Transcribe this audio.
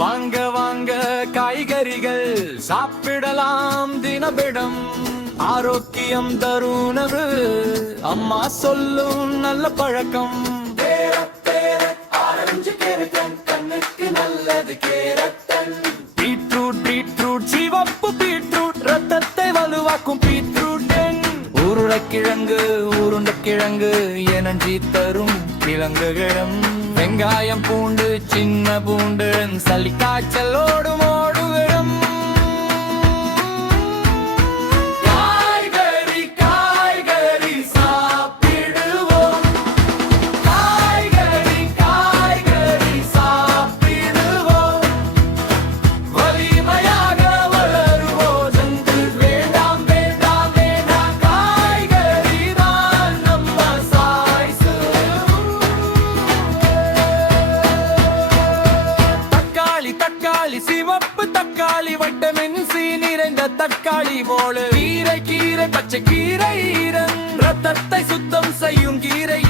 வாங்க வாங்க காய்கறிகள் சாப்பிடலாம் தினபிடம் ஆரோக்கியம் தருணவு அம்மா சொல்லும் நல்ல பழக்கம் ஆரஞ்சு கேரட் கண்ணுக்கு நல்லது கேரட் பீட்ரூட் பீட்ரூட் சிவப்பு பீட்ரூட் ரத்தத்தை வலுவாக்கும் பீட்ரூட் உருளைக்கிழங்கு உருண்டைக்கிழங்கு எனர்ஜி தரும் கிழங்குகளும் வெங்காயம் பூண்டு சின்ன பூண்டு சளி காய்ச்சலோடு ஓடுகிறோம் காய்கறி காய்கறி சாப்பிடுவோம் காய்கறி காய்கறி சாப்பிடுவோம் வலிமையாக வளருவோம் வேண்டாம் வேண்டாம் வேண்டாம் காய்கறி தான் நம்ம சாய்ஸு தக்காளி சிவப்பு தக்காளி வைட்டமின் சி நிறைந்த தக்காளி போல கீரை பச்சை கீரை ரத்தத்தை சுத்தம் செய்யும் கீரை